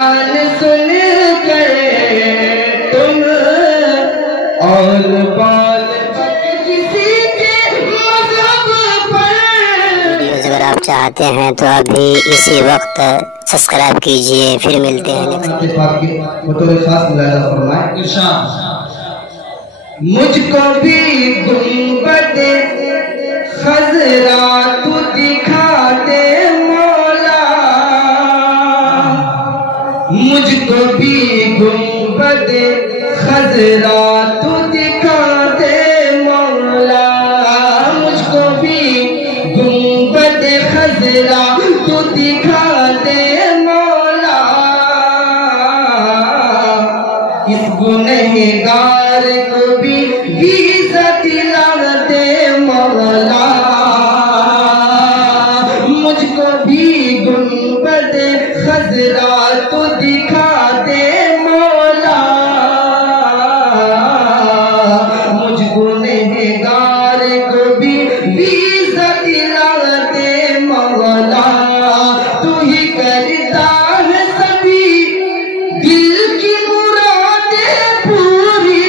सुन कर तुम और बाल किसी के मज़हब पर। वीडियोज़ अगर आप चाहते हैं तो अभी इसी वक्त सब्सक्राइब कीजिए। फिर मिलते हैं मुझको भी गुंबद खज़रा तू दिखा दे मौला, मुझको भी गुंबद खज़रा तू दिखा दे मौला, मुझको भी गुंबद खज़रा तू दिखा दे मौला। इस गुनहगार को भी इज़्ज़त दिला दे मौला, मुझको भी गुंबद खज़रा तो दिखा दे मौला, मुझ गुनहगार को भी इज़्ज़त दिला दे मौला। तू ही करता है सभी दिल की मुरादें पूरी,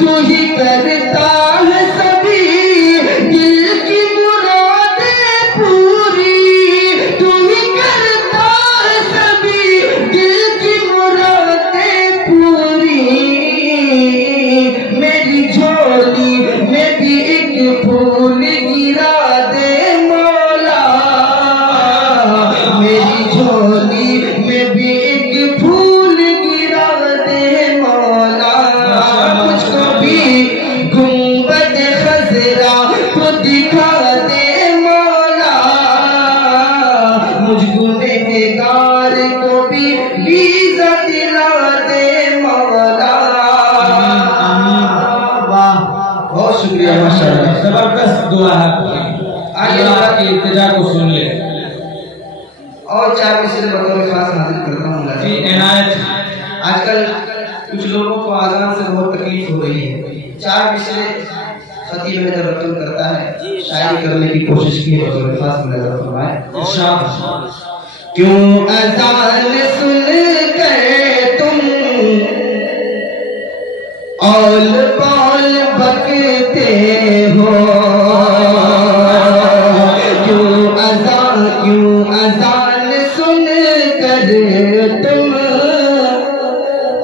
तू ही करता है सभी दिल की मुरादें पूरी, तू ही करता है सभी दिल की मुरादें पूरी। मेरी झोली में भी एक फूल गिरा दे मौला, मेरी झोली में भी एक फूल गिरा दे मौला, मुझको भी गुंबद खज़रा तो दिखा दे मौला, मुझ गुनहगार को भी इज़्ज़त दिला दे मौला। वाह, बहुत शुक्रिया, माशाअल्लाह, जबरदस्त दुआ है। अल्लाह की इल्तिजा को सुन ले। और चार मिसरे बतौर खास हाजिर करता हूँ जी इनायत। आजकल कुछ लोगों को आज़ान से बहुत तकलीफ हो रही है। चार मिसरे खतीब में जब रतन करता है, शायरी करने की कोशिश की है, बतौर खास नजर फरमाए। क्यों अज़ान सुन कर तुम औल पौल बकते हो, क्यों अज़ान सुन कर तुम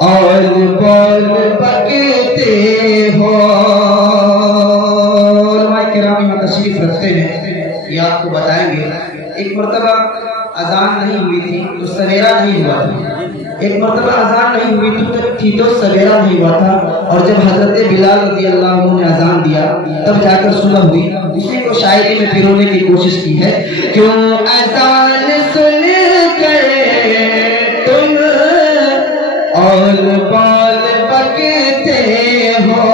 औल पौल बकते हो। उलमाए किराम में तशरीफ रखते हैं, ये आपको बताएंगे। एक मरतबा अज़ान नहीं हुई थी तो सवेरा नहीं हुआ था, एक मरतबा अज़ान नहीं हुई थी तो सवेरा नहीं हुआ था, और जब हजरत बिलाल रज़ी अल्लाह अन्हु ने अज़ान दिया तब जाकर सुबह हुई। उसी को शायरी में पिरोने की कोशिश की है। क्यों अज़ान सुन कर तुम औल बाल बकते हो,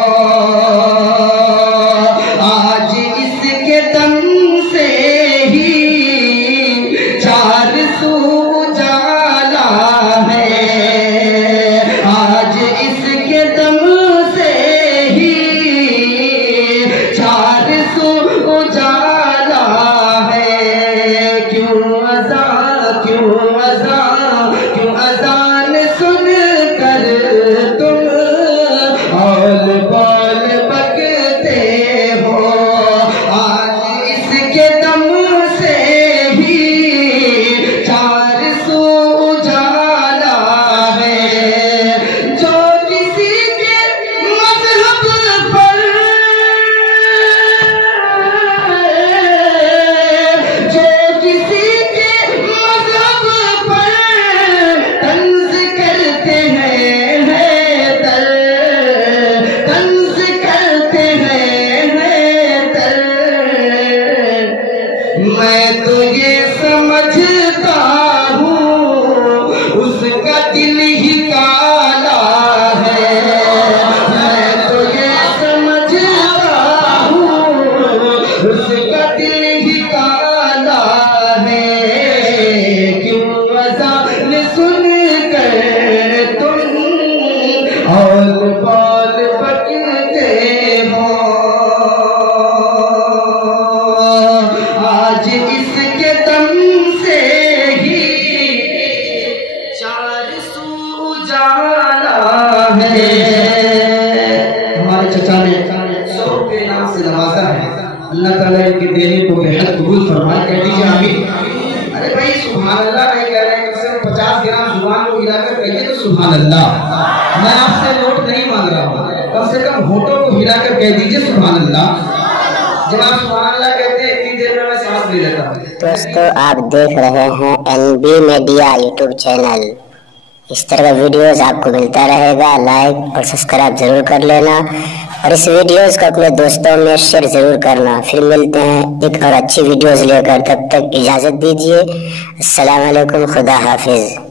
आज इसके दम से ही चार सू उजाला है, आज इसके दम से ही चार सू उजाला है। क्यों अज़ान सुन कर तुम औल बाल बकते हो, आज इसके दम से ही चार सू उजाला है। जो किसी के मज़हब पर, जो किसी के मज़हब पर कबूल फरमाए, कह दीजिए आमीन। अरे भाई सुभान अल्लाह नहीं कह रहे हैं, कम से कम 50 ग्राम जुबान को हिलाकर कहिए तो सुभान अल्लाह। मैं आपसे नोट नहीं मांग रहा हूँ, कम से कम होठों को हिलाकर कह दीजिए सुभान अल्लाह। जब आप सुभान अल्लाह कहते हैं इतनी देर में मैं सांस ले लेता हूँ। दोस्तों आप देख रहे हैं NB मीडिया यूट्यूब चैनल। इस तरह का वीडियोस आपको मिलता रहेगा, लाइक और सब्सक्राइब जरूर कर लेना और इस वीडियोस को अपने दोस्तों में शेयर जरूर करना। फिर मिलते हैं एक और अच्छी वीडियोस लेकर, तब तक इजाज़त दीजिए। अस्सलाम वालेकुम, खुदा हाफिज।